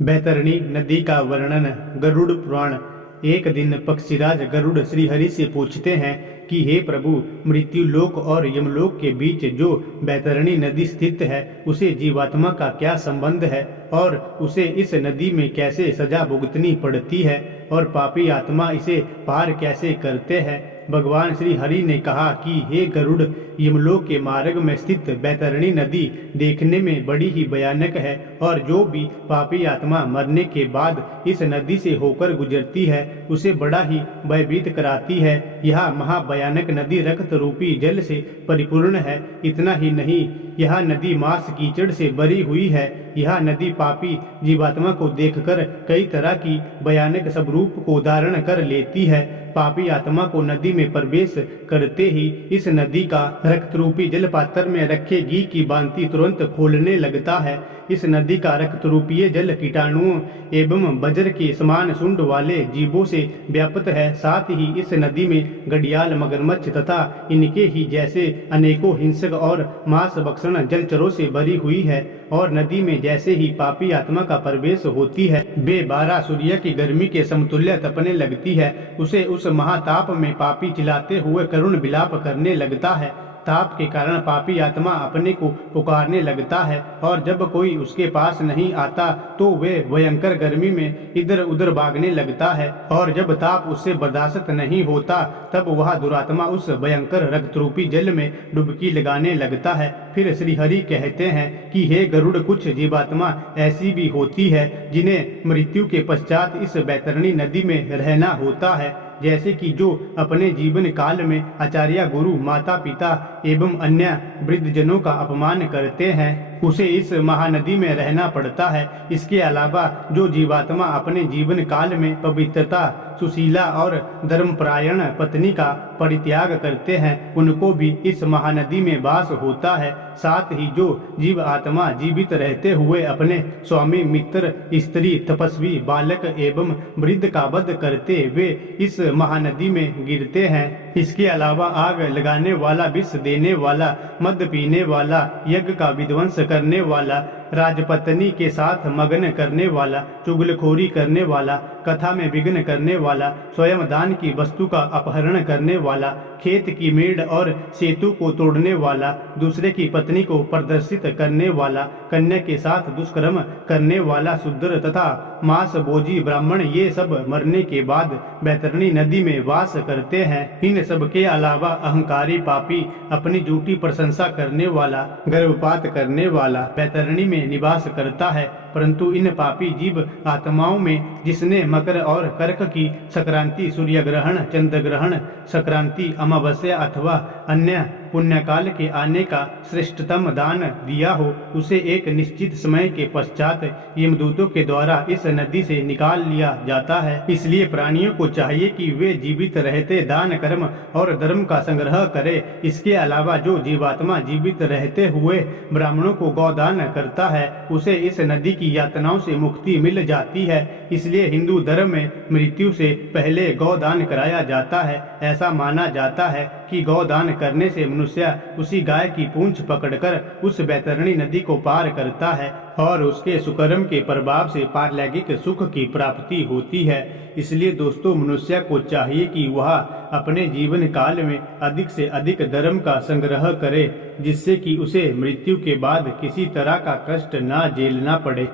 बैतरणी नदी का वर्णन। गरुड़ पुराण। एक दिन पक्षीराज गरुड़ श्री हरि से पूछते हैं कि हे प्रभु, मृत्यु लोक और यमलोक के बीच जो बैतरणी नदी स्थित है उसे जीवात्मा का क्या संबंध है और उसे इस नदी में कैसे सजा भुगतनी पड़ती है और पापी आत्मा इसे पार कैसे करते हैं। भगवान श्री हरि ने कहा कि हे गरुड़, यमलोक के मार्ग में स्थित बैतरणी नदी देखने में बड़ी ही भयानक है और जो भी पापी आत्मा मरने के बाद इस नदी से होकर गुजरती है उसे बड़ा ही भयभीत कराती है। यह महाभयानक नदी रक्त रूपी जल से परिपूर्ण है। इतना ही नहीं, यह नदी मांस कीचड़ से भरी हुई है। यह नदी पापी जीवात्मा को देखकर कई तरह की भयानक स्वरूप को धारण कर लेती है। पापी आत्मा को नदी में प्रवेश करते ही इस नदी का रक्त रूपी जल पात्र में रखे घी की भांति तुरंत खोलने लगता है। इस नदी का रक्त रूपीय जल कीटाणुओं एवं वज्र के समान सुंड वाले जीवों से व्याप्त है। साथ ही इस नदी में घड़ियाल, मगरमच्छ तथा इनके ही जैसे अनेकों हिंसक और मांस भक्षण जलचरों से भरी हुई है। और नदी में जैसे ही पापी आत्मा का प्रवेश होती है वे 12 सूर्य की गर्मी के समतुल्य तपने लगती है। उसे उस महाताप में पापी चिल्लाते हुए करुण विलाप करने लगता है। ताप के कारण पापी आत्मा अपने को पुकारने लगता है और जब कोई उसके पास नहीं आता तो वे भयंकर गर्मी में इधर उधर भागने लगता है। और जब ताप उससे बर्दाश्त नहीं होता तब वह दुरात्मा उस भयंकर रक्तरूपी जल में डुबकी लगाने लगता है। फिर श्री हरि कहते हैं कि हे गरुड़, कुछ जीवात्मा ऐसी भी होती है जिन्हें मृत्यु के पश्चात इस बैतरणी नदी में रहना होता है। जैसे कि जो अपने जीवन काल में आचार्य, गुरु, माता पिता एवं अन्य वृद्धजनों का अपमान करते हैं उसे इस महानदी में रहना पड़ता है। इसके अलावा जो जीवात्मा अपने जीवन काल में पवित्रता, सुशीला और धर्मपरायण पत्नी का परित्याग करते हैं उनको भी इस महानदी में वास होता है। साथ ही जो जीव आत्मा जीवित रहते हुए अपने स्वामी, मित्र, स्त्री, तपस्वी, बालक एवं वृद्ध का वध करते वे इस महानदी में गिरते हैं। इसके अलावा आग लगाने वाला, विष देने वाला, मद पीने वाला, यज्ञ का विध्वंस करने वाला, राजपत्नी के साथ मग्न करने वाला, चुगलखोरी करने वाला, कथा में विघ्न करने वाला, स्वयं दान की वस्तु का अपहरण करने वाला, खेत की मेड़ और सेतु को तोड़ने वाला, दूसरे की पत्नी को प्रदर्शित करने वाला, कन्या के साथ दुष्कर्म करने वाला, शूद्र तथा मांस भोजी ब्राह्मण, ये सब मरने के बाद बैतरणी नदी में वास करते हैं। इन सब के अलावा अहंकारी पापी, अपनी झूठी प्रशंसा करने वाला, गर्भपात करने वाला बैतरणी में निवास करता है। परंतु इन पापी जीव आत्माओं में जिसने मकर और कर्क की संक्रांति, सूर्य ग्रहण, चंद्र ग्रहण, संक्रांति, अमावस्या अथवा अन्य पुण्यकाल के आने का श्रेष्ठतम दान दिया हो उसे एक निश्चित समय के पश्चात यमदूतों के द्वारा इस नदी से निकाल लिया जाता है। इसलिए प्राणियों को चाहिए कि वे जीवित रहते दान, कर्म और धर्म का संग्रह करें। इसके अलावा जो जीवात्मा जीवित रहते हुए ब्राह्मणों को गौदान करता है उसे इस नदी की यातनाओं से मुक्ति मिल जाती है। इसलिए हिंदू धर्म में मृत्यु से पहले गौदान कराया जाता है। ऐसा माना जाता है कि गौदान करने से मनुष्य उसी गाय की पूंछ पकड़कर उस बैतरणी नदी को पार करता है और उसके सुकर्म के प्रभाव से पारलौकिक सुख की प्राप्ति होती है। इसलिए दोस्तों, मनुष्य को चाहिए कि वह अपने जीवन काल में अधिक से अधिक धर्म का संग्रह करे जिससे कि उसे मृत्यु के बाद किसी तरह का कष्ट न झेलना पड़े।